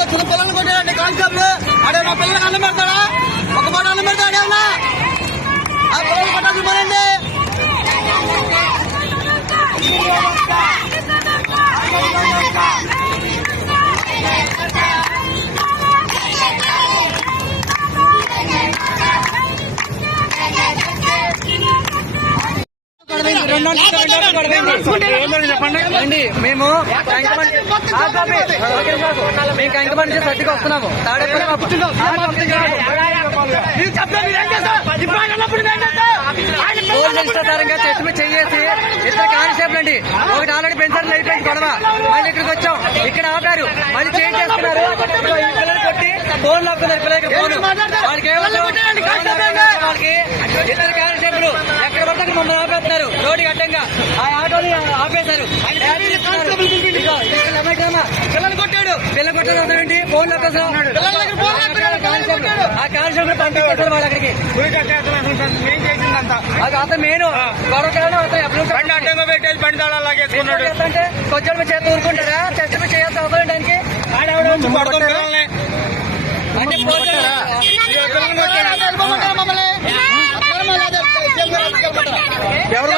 పిల్లలు కొట్టాడండి కానిస్టేబుల్. అడే మా పిల్లలకు అన్నం పెడతాడా? ఒక పూట అన్నం పెడతాడు ఏమన్నా? ఆ పిల్లలు కొట్టాల్సి పోనండి. చెప్పండి. మేము కంకమండి సర్దికి వస్తున్నాము. ఇష్టాధారంగా చర్చ చేసి ఇద్దరు కానిస్టేబుల్ అండి. ఒకటి ఆల్రెడీ పెంచారు అయిపోయింది గొడవ. మళ్ళీ ఇక్కడికి వచ్చాం. ఇక్కడ ఆపారు. మళ్ళీ చేంజ్ చేస్తున్నారు. పిల్లలు కొట్టి ఫోన్ లాక్కున్నారు. పిల్లలకి ఫోన్ వాళ్ళకి వాళ్ళకి ఇద్దరు కానిస్టేబుల్ ఎక్కడ పడితే మమ్మల్ని ఆపేస్తున్నారు. రోడ్డు అడ్డంగా ఆ ఆటోని ఆపేశారు. పిల్లలు కొట్టాడు. పిల్లలు కొట్టాడు. ఫోన్ లాక్కేసారు. ఆ కానిస్టేబుల్ పంపించారు వాళ్ళు అక్కడికి. అది అతను మెయిన్ గొడవ అతను అడ్డంగా పెట్టేది బండి తాళాలు లాగేసుకున్నాడు. కొంచెం చేత ఊరుకుంటారా? చర్చ చేయాల్సి అవసరం దానికి అంటే ఎవరు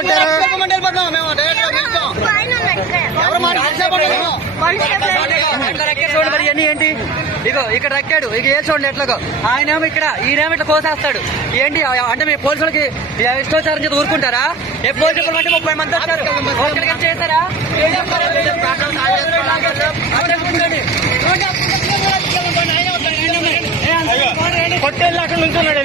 మరి ఇవన్నీ ఏంటి? ఇగో ఇక్కడ రక్కాడు. ఇక ఏ చూడండి ఎట్లాగో. ఆయనేమో ఇక్కడ ఈయనేమో ఇట్లా కోసేస్తాడు. ఏంటి అంటే మీ పోలీసులకి ఇష్టోచారం చేసి ఊరుకుంటారా? ఏ పోలీసులు అంటే 30 మంది వచ్చారు. ఒకరికి చేశారా? కొట్టేళ్ళు అక్కడ నుంచున్నాడు.